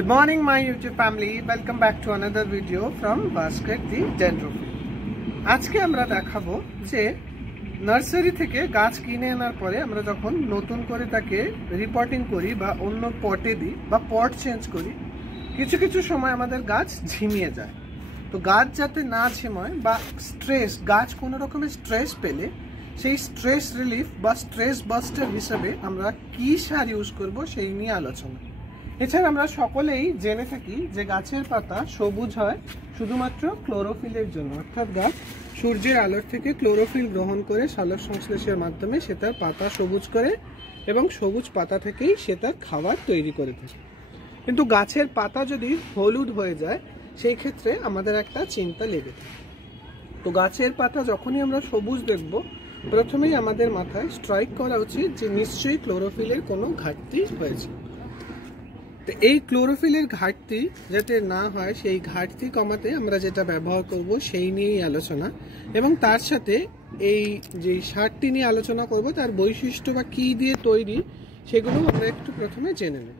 Good morning my YouTube family, welcome back to another video from Basket the Dendrophile. আজকে আমরা দেখাবো যে nursery থেকে গাছ কিনে আনার পরে আমরা যখন নতুন করে তাকে রিপোর্টিং করি বা অন্য পটে দিই বা পট চেঞ্জ করি, কিছু কিছু সময় আমাদের গাছ ঝিমিয়ে যায়। তো গাছ যাতে না ঝিমায় বা স্ট্রেস, গাছ কোনো রকমের স্ট্রেস পেলে সেই স্ট্রেস রিলিফ বা স্ট্রেস বাস্টার হিসেবে আমরা কি সার ইউজ করব সেই নিয়ে আলোচনা। এছাড়া আমরা সকলেই জেনে থাকি যে গাছের পাতা সবুজ হয় শুধুমাত্র ক্লোরোফিলের জন্য, অর্থাৎ গাছ সূর্যের আলোর থেকে ক্লোরোফিল গ্রহণ করে সালোক সংশ্লেষের মাধ্যমে সে তার পাতা সবুজ করে এবং সবুজ পাতা থেকেই সে তার খাবার তৈরি করে থাকে। কিন্তু গাছের পাতা যদি হলুদ হয়ে যায় সেই ক্ষেত্রে আমাদের একটা চিন্তা লেগে থাকে। তো গাছের পাতা যখনই আমরা সবুজ দেখব, প্রথমেই আমাদের মাথায় স্ট্রাইক করা উচিত যে নিশ্চয়ই ক্লোরোফিলের কোনো ঘাটতি হয়েছে। তো এই ক্লোরোফিলের ঘাটতি যাতে না হয় সেই ঘাটতি কমাতে আমরা যেটা ব্যবহার করব সেই নিয়েই আলোচনা, এবং তার সাথে এই যে সারটি নিয়ে আলোচনা করব তার বৈশিষ্ট্য বা কী দিয়ে তৈরি সেগুলো আমরা একটু প্রথমে জেনে নেব।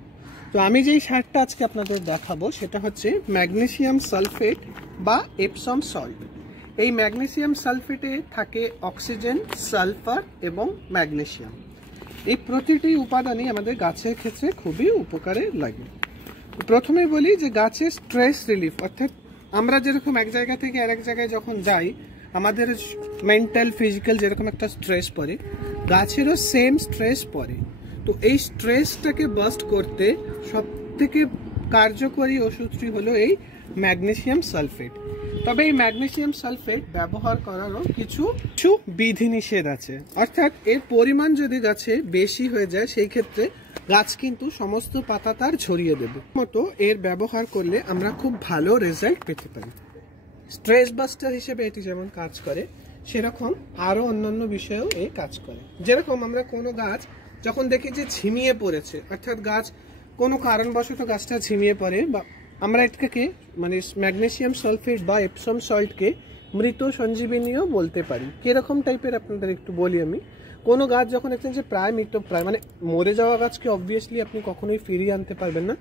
তো আমি যেই সারটা আজকে আপনাদের দেখাবো সেটা হচ্ছে ম্যাগনেসিয়াম সালফেট বা এপসম সল্ট। এই ম্যাগনেসিয়াম সালফেটে থাকে অক্সিজেন, সালফার এবং ম্যাগনেসিয়াম। এই প্রতিটি উপাদানই আমাদের গাছের ক্ষেত্রে খুবই উপকারে লাগে। প্রথমে বলি যে গাছের স্ট্রেস রিলিফ, অর্থাৎ আমরা যেরকম এক জায়গা থেকে আরেক জায়গায় যখন যাই আমাদের মেন্টাল ফিজিক্যাল যেরকম একটা স্ট্রেস পড়ে, গাছেরও সেম স্ট্রেস পড়ে। তো এই স্ট্রেসটাকে বাস্ট করতে সবথেকে কার্যকরী ওষুধটি হলো এই ম্যাগনেসিয়াম সালফেট। তবে এই ম্যাগনেসিয়াম সালফেট ব্যবহার করারও কিছু বিধিনিষেধ আছে, অর্থাৎ এর পরিমাণ যদি গাছে বেশি হয়ে যায় সেই ক্ষেত্রে গাছ কিন্তু সমস্ত পাতা তার ঝরিয়ে দেবে। মতো এর ব্যবহার করলে আমরা খুব ভালো রেজাল্ট পেতে পারি। স্ট্রেস বাস্টার হিসেবে এটি যেমন কাজ করে সেরকম আরও অন্যান্য বিষয়েও এ কাজ করে। যেরকম আমরা কোনো গাছ যখন দেখি যে ঝিমিয়ে পড়েছে, অর্থাৎ গাছ কোনো কারণবশত গাছটা ঝিমিয়ে পড়ে, বা আমরা এটাকে মানে ম্যাগনেসিয়াম সালফেট বা এপসম সল্টকে মৃত সঞ্জীবিনীও বলতে পারি। কিরকম টাইপের আপনাদের একটু বলি আমি। কোনো গাছ যখন দেখছেন যে প্রায় মৃত, প্রায় মানে মরে যাওয়া গাছকে অবভিয়াসলি আপনি কখনোই ফিরিয়ে আনতে পারবেন না,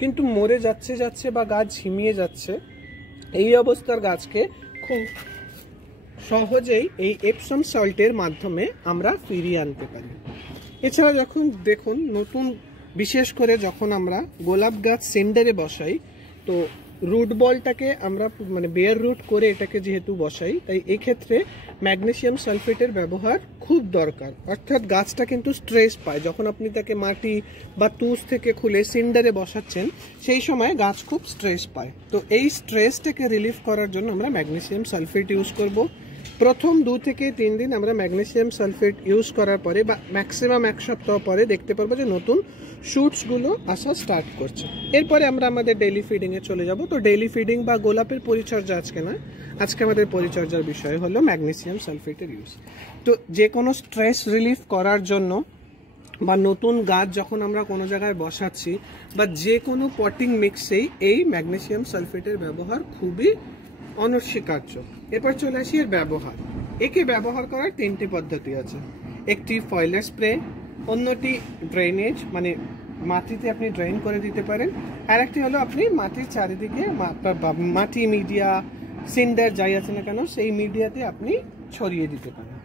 কিন্তু মরে যাচ্ছে বা গাছ ঝিমিয়ে যাচ্ছে, এই অবস্থার গাছকে খুব সহজেই এই এপসম সল্টের মাধ্যমে আমরা ফিরিয়ে আনতে পারি। এছাড়া যখন দেখুন নতুন, বিশেষ করে যখন আমরা গোলাপ গাছ সেন্ডারে বসাই, তো রুট বলটাকে আমরা মানে বেয়ার রুট করে এটাকে যেহেতু বসাই, তাই এক্ষেত্রে ম্যাগনেসিয়াম সালফেটের ব্যবহার খুব দরকার। অর্থাৎ গাছটা কিন্তু স্ট্রেস পায় যখন আপনি তাকে মাটি বা তুষ থেকে খুলে সিন্ডারে বসাচ্ছেন, সেই সময় গাছ খুব স্ট্রেস পায়। তো এই স্ট্রেসটাকে রিলিফ করার জন্য আমরা ম্যাগনেসিয়াম সালফেট ইউজ করব। প্রথম 2 থেকে 3 দিন আমরা ম্যাগনেসিয়াম সালফেট ইউজ করার পরে বা ম্যাক্সিমাম 1 সপ্তাহ পরে দেখতে পারবো যে নতুন শুটসগুলো আসা স্টার্ট করছে। এরপরে আমরা আমাদের ডেইলি ফিডিংয়ে চলে যাব। তো ডেইলি ফিডিং বা গোলাপের পরিচর্যা আজকে নয়, আজকে আমাদের পরিচর্যার বিষয় হলো ম্যাগনেসিয়াম সালফেটের ইউজ। তো যে কোনো স্ট্রেস রিলিফ করার জন্য বা নতুন গাছ যখন আমরা কোনো জায়গায় বসাচ্ছি বা যে কোনো পটিং মিক্সেই এই ম্যাগনেসিয়াম সালফেটের ব্যবহার খুবই অনস্বীকার্য। এরপর চলে আসি এর ব্যবহার। একে ব্যবহার করার 3টি পদ্ধতি আছে। একটি ফয়েলার স্প্রে, অন্যটি ড্রেনেজ মানে মাটিতে আপনি ড্রেন করে দিতে পারেন, আর একটি হলো আপনি মাটির চারিদিকে মাটি, মিডিয়া, সিন্ডার যাই আছে না কেন সেই মিডিয়াতে আপনি ছড়িয়ে দিতে পারেন।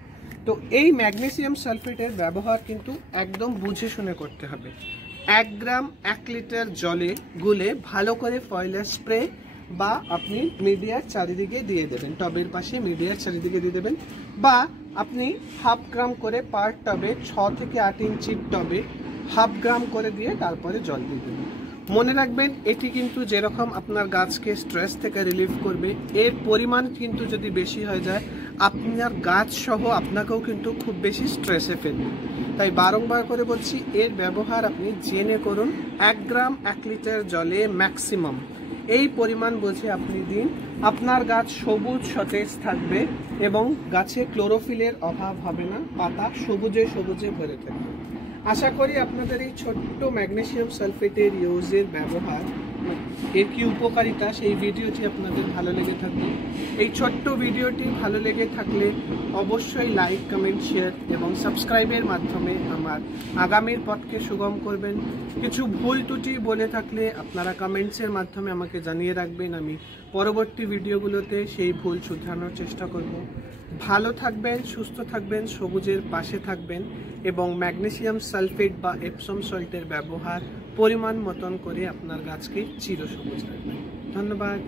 তো এই ম্যাগনেসিয়াম সালফেটের ব্যবহার কিন্তু একদম বুঝে শুনে করতে হবে। 1 গ্রাম 1 লিটার জলে গুলে ভালো করে ফয়েলার স্প্রে বা আপনি মিডিয়ার চারিদিকে দিয়ে দেবেন, টবের পাশে মিডিয়ার চারিদিকে দিয়ে দেবেন, বা আপনি 1/2 গ্রাম করে পার টবে 6 থেকে 8 ইঞ্চির টবে 1/2 গ্রাম করে দিয়ে তারপরে জল দিয়ে দেবেন। মনে রাখবেন এটি কিন্তু যেরকম আপনার গাছকে স্ট্রেস থেকে রিলিফ করবে, এর পরিমাণ কিন্তু যদি বেশি হয়ে যায় আপনার গাছ সহ আপনাকেও কিন্তু খুব বেশি স্ট্রেসে ফেলবে। তাই বারংবার করে বলছি এর ব্যবহার আপনি জেনে করুন। 1 গ্রাম 1 লিটার জলে ম্যাক্সিমাম এই পরিমাণ বুঝে আপনি দিন, আপনার গাছ সবুজ সতেজ থাকবে এবং গাছে ক্লোরোফিলের অভাব হবে না, পাতা সবুজে সবুজে ভরে থাকবে। আশা করি আপনাদের এই ছোট্ট ম্যাগনেসিয়াম সালফেটের ইউজের ব্যবহার, এর কি উপকারিতা, সেই ভিডিওটি আপনাদের ভালো লেগে থাকবে। এই ছোট্ট ভিডিওটি ভালো লেগে থাকলে অবশ্যই লাইক, কমেন্ট, শেয়ার এবং সাবস্ক্রাইবের মাধ্যমে আমার আগামীর পথকে সুগম করবেন। কিছু ভুল ত্রুটি বলে থাকলে আপনারা কমেন্টসের মাধ্যমে আমাকে জানিয়ে রাখবেন। আমি পরবর্তী ভিডিওগুলোতে সেই ভুল শুধরানোর চেষ্টা করব। ভালো থাকবেন, সুস্থ থাকবেন, সবুজের পাশে থাকবেন এবং ম্যাগনেসিয়াম সালফেট বা এপসম সল্টের ব্যবহার পরিমাণ মতন করে আপনার গাছকে চিরসবুজ রাখবেন। ধন্যবাদ।